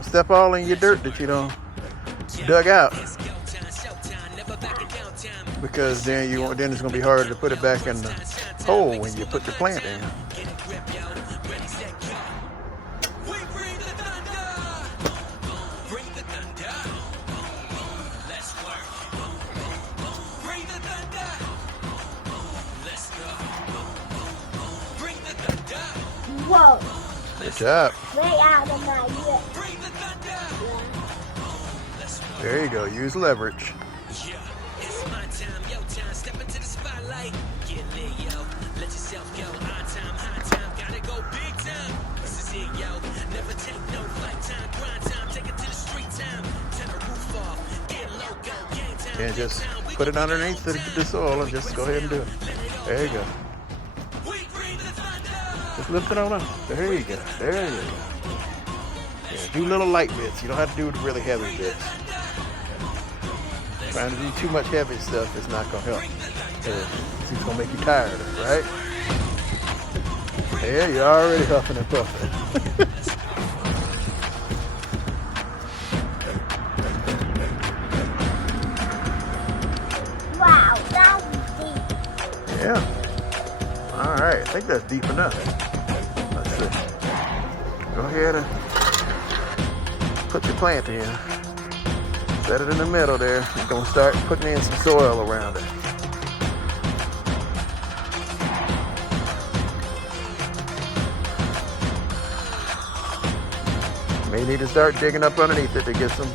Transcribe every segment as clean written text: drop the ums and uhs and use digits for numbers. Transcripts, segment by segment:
Don't step all in your dirt that you don't dug out, because then it's gonna be harder to put it back in the hole when you put the plant in. Whoa. Good job. Way out of my lip. There you go. Use leverage. And just put it underneath the soil and just go ahead and do it. There you go. Just lift it on up. There you go. There you go. Yeah, do little light bits. You don't have to do really heavy bits. Trying to do too much heavy stuff is not going to help. It's going to make you tired, right? Yeah, you're already huffing and puffing. Wow, that was deep. Yeah. All right, I think that's deep enough. Let's see. Go ahead and put your plant in. Set it in the middle there. You're going to start putting in some soil around it. May need to start digging up underneath it to get some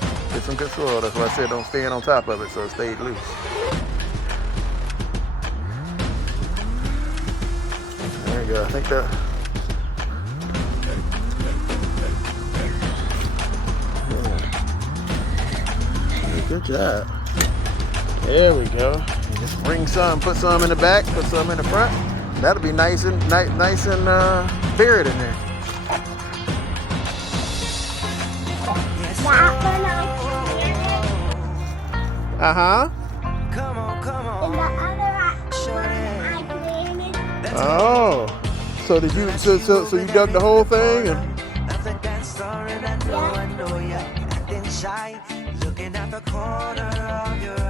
good soil. That's why I said don't stand on top of it so it stays loose. There you go. I think that. Yeah. Good job. There we go. You just bring some, put some in the back, put some in the front. That'll be nice and buried in there. Uh-huh. Come on. In the other I planted. Oh. So did you so you dug the whole thing and Yeah.